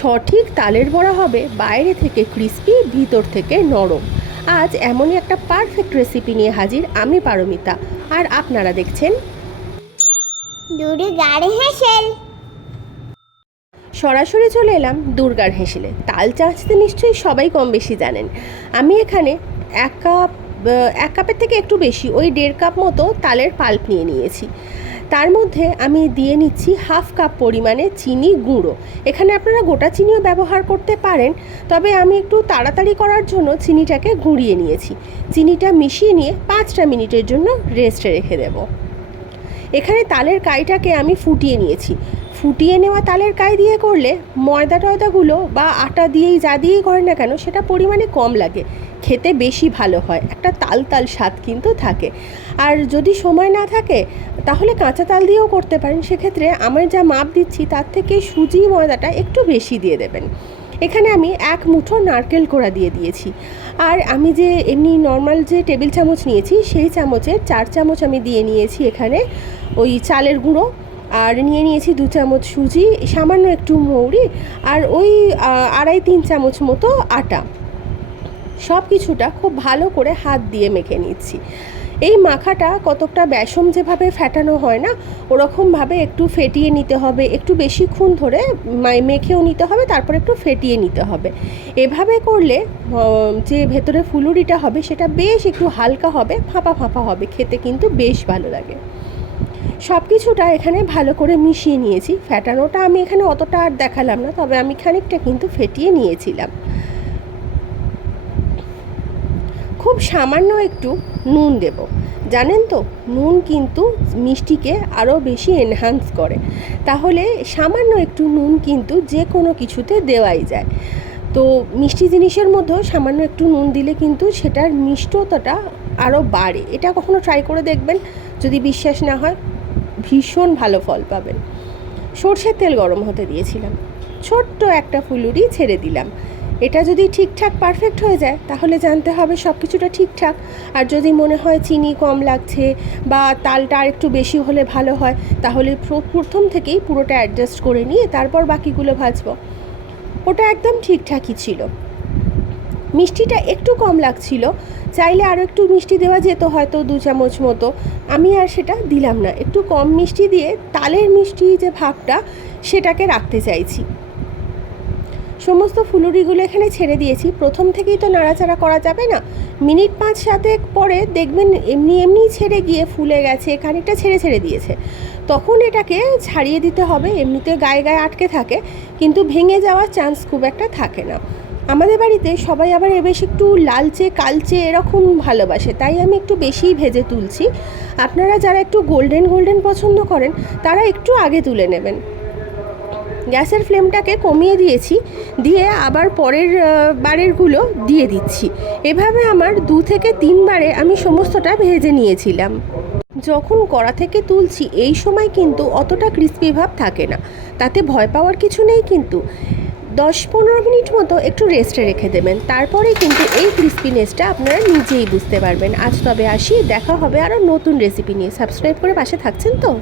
সঠিক তালের বড়া হবে বাইরে থেকে ক্রিস্পি ভিতর থেকে নরম। আজ এমনই একটা পারফেক্ট রেসিপি নিয়ে হাজির আমি পারমিতা। আর আপনারা দেখছেন সরাসরি চলে এলাম দুর্গার হেসেলে। তাল চাঁচতে নিশ্চয়ই সবাই কম বেশি জানেন। আমি এখানে এক কাপ এক কাপের থেকে একটু বেশি ওই দেড় কাপ মতো তালের পাল্প নিয়ে নিয়েছি। তার মধ্যে আমি দিয়ে নিচ্ছি হাফ কাপ পরিমাণে চিনি গুঁড়ো। এখানে আপনারা গোটা চিনিও ব্যবহার করতে পারেন, তবে আমি একটু তাড়াতাড়ি করার জন্য চিনিটাকে গুঁড়িয়ে নিয়েছি। চিনিটা মিশিয়ে নিয়ে পাঁচটা মিনিটের জন্য রেস্টে রেখে দেবো। এখানে তালের কাইটাকে আমি ফুটিয়ে নিয়েছি। ফুটিয়ে নেওয়া তালের কাই দিয়ে করলে ময়দা টয়দাগুলো বা আটা দিয়েই যা দিয়েই করেন না কেন, সেটা পরিমাণে কম লাগে। খেতে বেশি ভালো হয়। একটা তাল তাল স্বাদ কিন্তু থাকে। আর যদি সময় না থাকে, তাহলে কাঁচা তাল দিয়েও করতে পারেন। সেক্ষেত্রে আমার যা মাপ দিচ্ছি, তার থেকে সুজি ময়দাটা একটু বেশি দিয়ে দেবেন। এখানে আমি এক মুঠো নারকেল কোড়া দিয়ে দিয়েছি। আর আমি যে এমনি নর্মাল যে টেবিল চামচ নিয়েছি, সেই চামচের চার চামচ আমি দিয়ে নিয়েছি এখানে ওই চালের গুঁড়ো। আর নিয়ে নিয়েছি দু চামচ সুজি, সামান্য একটু মৌরি আর ওই আড়াই তিন চামচ মতো আটা। সব কিছুটা খুব ভালো করে হাত দিয়ে মেখে নিচ্ছি। এই মাখাটা কতকটা বেসম যেভাবে ফেটানো হয় না, ওরকমভাবে একটু ফেটিয়ে নিতে হবে, একটু বেশিক্ষণ ধরে মেখেও নিতে হবে, তারপর একটু ফেটিয়ে নিতে হবে। এভাবে করলে যে ভেতরে ফুলুরিটা হবে, সেটা বেশ একটু হালকা হবে, ফাঁপা ফাঁপা হবে, খেতে কিন্তু বেশ ভালো লাগে। সব কিছুটা এখানে ভালো করে মিশিয়ে নিয়েছি। ফ্যাটানোটা আমি এখানে অতটা আর দেখালাম না, তবে আমি খানিকটা কিন্তু ফেটিয়ে নিয়েছিলাম। খুব সামান্য একটু নুন দেব। জানেন তো, নুন কিন্তু মিষ্টিকে আরও বেশি এনহান্স করে। তাহলে সামান্য একটু নুন কিন্তু যে কোনো কিছুতে দেওয়াই যায়। তো মিষ্টি জিনিসের মধ্যেও সামান্য একটু নুন দিলে কিন্তু সেটার মিষ্টতাটা আরও বাড়ে। এটা কখনো ট্রাই করে দেখবেন? যদি বিশ্বাস না হয়। ভীষণ ভালো ফল পাবেন। সর্ষের তেল গরম হতে দিয়েছিলাম। ছোট্ট একটা ফুলুরি ছেড়ে দিলাম। এটা যদি ঠিকঠাক পারফেক্ট হয়ে যায়, তাহলে জানতে হবে সব কিছুটা ঠিকঠাক। আর যদি মনে হয় চিনি কম লাগছে বা তালটা আর একটু বেশি হলে ভালো হয়, তাহলে প্রথম থেকেই পুরোটা অ্যাডজাস্ট করে নিয়ে তারপর বাকিগুলো ভাজবো। ওটা একদম ঠিকঠাকই ছিল। মিষ্টিটা একটু কম লাগছিল, চাইলে আরও একটু মিষ্টি দেওয়া যেত হয়তো দু চামচ মতো। আমি আর সেটা দিলাম না, একটু কম মিষ্টি দিয়ে তালের মিষ্টি যে ভাবটা সেটাকে রাখতে চাইছি। সমস্ত ফুলুরিগুলো এখানে ছেড়ে দিয়েছি, প্রথম থেকেই তো নাড়াচাড়া করা যাবে না। মিনিট পাঁচ সাতেক পরে দেখবেন এমনি এমনি ছেড়ে গিয়ে ফুলে গেছে, খানিকটা ছেড়ে ছেড়ে দিয়েছে। তখন এটাকে ছাড়িয়ে দিতে হবে, এমনিতে গায়ে গায়ে আটকে থাকে, কিন্তু ভেঙে যাওয়ার চান্স খুব একটা থাকে না। আমাদের বাড়িতে সবাই আবার বেশ একটু লালচে, কালচে এরকম ভালোবাসে, তাই আমি একটু বেশিই ভেজে তুলছি। আপনারা যারা একটু গোল্ডেন গোল্ডেন পছন্দ করেন, তারা একটু আগে তুলে নেবেন। গ্যাসের ফ্লেমটাকে কমিয়ে দিয়েছি, দিয়ে আবার পরের বারেরগুলো দিয়ে দিচ্ছি। এভাবে আমার দু থেকে তিনবারে আমি সমস্তটা ভেজে নিয়েছিলাম। যখন কড়া থেকে তুলছি, এই সময় কিন্তু অতটা ক্রিস্পি ভাব থাকে না। তাতে ভয় পাওয়ার কিছু নেই কিন্তু। দশ পনেরো মিনিট মতো একটু রেস্টে রেখে দেবেন। তারপরে কিন্তু এই ক্রিস্পিনেসটা আপনারা নিজেই বুঝতে পারবেন। আজ তবে আসি, দেখা হবে আরও নতুন রেসিপি নিয়ে। সাবস্ক্রাইব করে পাশে থাকছেন তো?